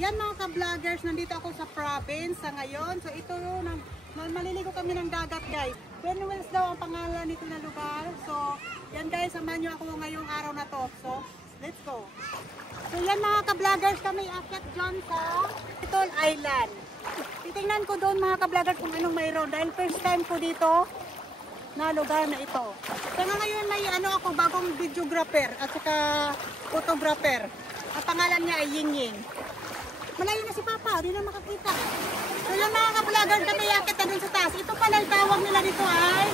Yan mga ka-vloggers, nandito ako sa province sa ngayon. So ito yun, maliligo kami ng dagat guys. Benwells daw ang pangalan nito na lugar. So yan guys, samahan nyo ako ngayong araw na to. So let's go. So yan mga ka-vloggers, kami akyat dyan sa Little Island. Titingnan ko doon mga ka-vloggers kung anong mayroon. Dahil first time ko dito na lugar na ito. So ngayon may ako bagong videographer at saka photographer. Ang pangalan niya ay Ying Ying. Malayo na si Papa, di na makakita. So yung mga ka-vlogger kami yakit na dun sa taas. Ito pala yung tawag nila dito ay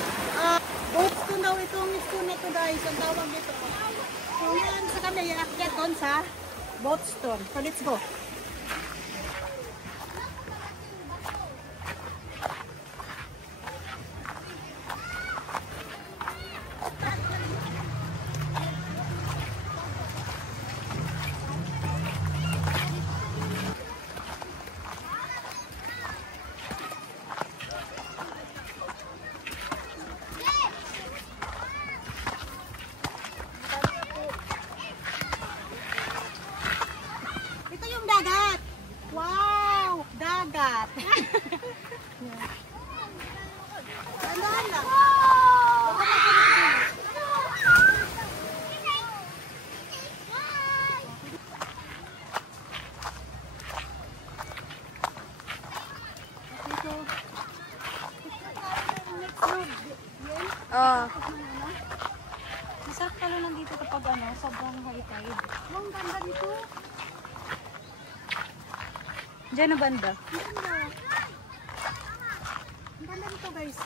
boat stone daw itong stone na ito guys. Ang tawag dito. So yan, sa kami yakit dun sa boat stone. So let's go. Dagat. Wow, dagat. Andahan lang. Masarap pala nandito kapag sobrang high tide. Ang ganda dito. Diyan na banda. Ang ganda dito guys.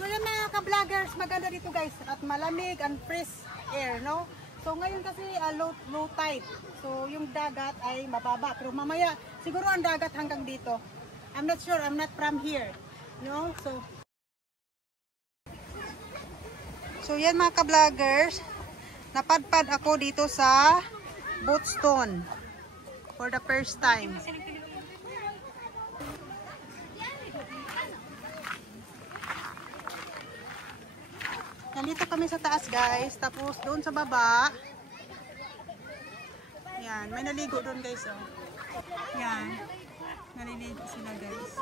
So yan mga ka-vloggers, maganda dito guys. At malamig and fresh air, no? So ngayon kasi low tide. So yung dagat ay mababa. Pero mamaya, siguro ang dagat hanggang dito. I'm not sure, I'm not from here. No? So yan mga ka-vloggers, napadpad ako dito sa boat stone for the first time. Nandito kami sa taas guys, tapos doon sa baba, yan, may naligo doon guys, oh. Yan, naliligo sila guys.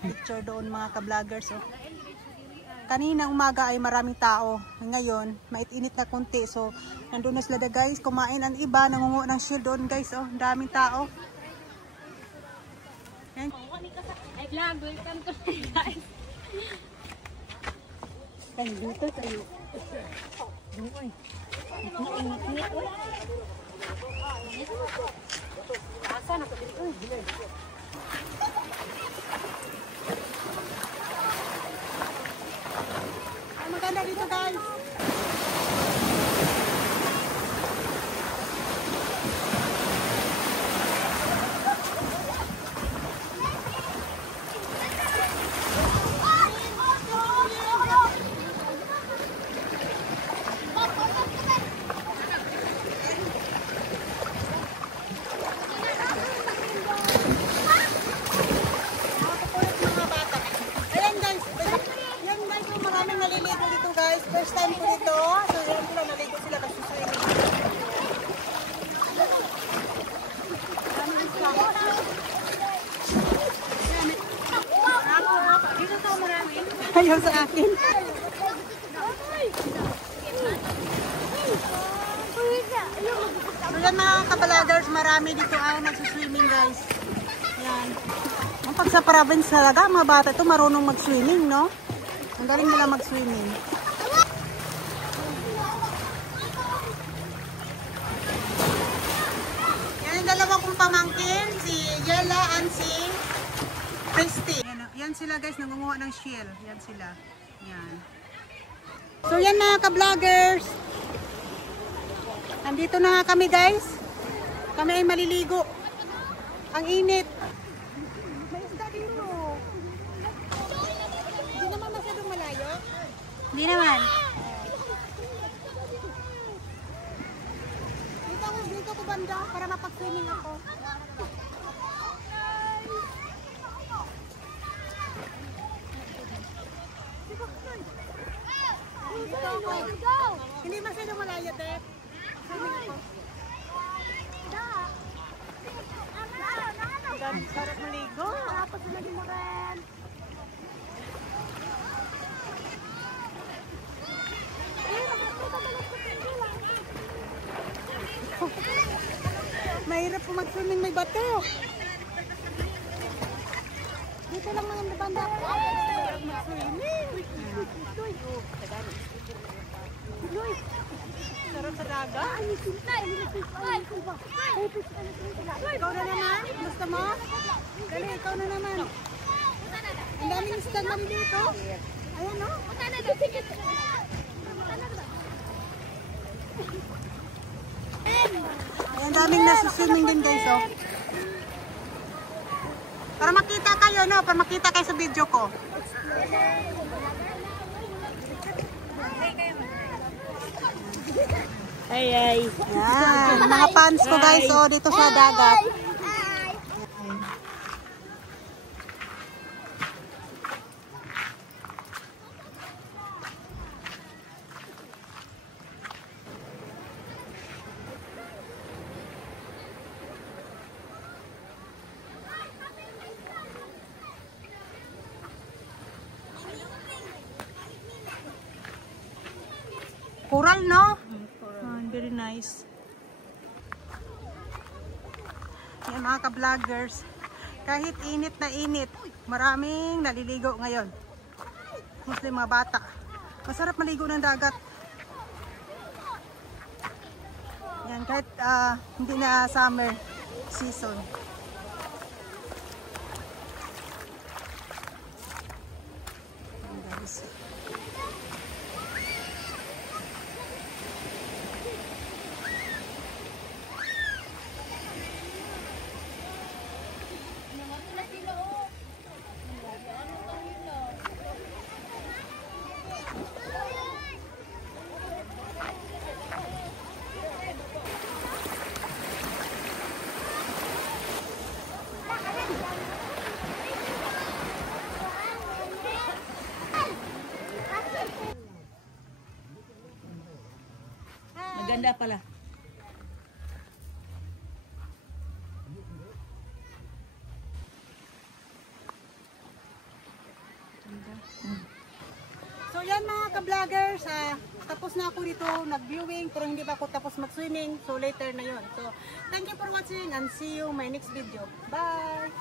Picture doon mga ka-vloggers, oh. Kanina umaga ay maraming tao. Ngayon, mait-init na konti. So, nandun na sila guys. Kumain ang iba. Nangungo ng shield doon guys. Oh, daming tao. Yan. Ay vlog, welcome to my guys. Dito sa'yo. Buhay. Init-init. Asa na ito? Maganda dito guys. First time ko dito. So, yan sila, naligo sila. Nagsuswimming. Dito to marami. Ayaw sa akin. So, yan mga ka-vloggers, marami dito ang nagsuswimming guys. Yan. Ang pag sa province talaga, mga bata ito marunong mag-swimming, no? Ang galing nila mag-swimming. Dalawa kong pamangkin, si Yela and si Christy. Yan sila guys, nangunguha ng shell. Yan sila. Yan. So yan mga ka-vloggers. Nandito na kami guys. Kami ay maliligo. Ang init. May isda dito. Hindi naman masyadong malayo. Hindi naman. Dito ako banda para mapag-swimming ako. Dito ako. Hindi masyado malayo, Tep. Swimming ako. Sarap maligo. Tapos lagi mo rin. Mahirap po mag-swimming, may bato. Dito lang mga banda. Sarap mag-swimming. Sarap sa daga. Ikaw na naman. Gusto mo? Dali, ikaw na naman. Ang daming isda namin dito. Ayan, no? Ayan, daming nasa-swimming din, guys, oh. Para makita kayo, no? Para makita kayo sa video ko. Ay. Yan, mga fans ko, guys, oh, dito sa dagat. Coral, no? Very nice. Yan mga ka-vloggers. Kahit init na init, maraming naliligo ngayon. Mostly mga bata. Masarap maligo ng dagat. Yan, kahit hindi na summer season. Yan, guys. Maganda pala. So yan mga ka-vloggers, tapos na ako dito nag-viewing pero hindi pa ako tapos mag-swimming. So later na yun. So thank you for watching and see you my next video. Bye!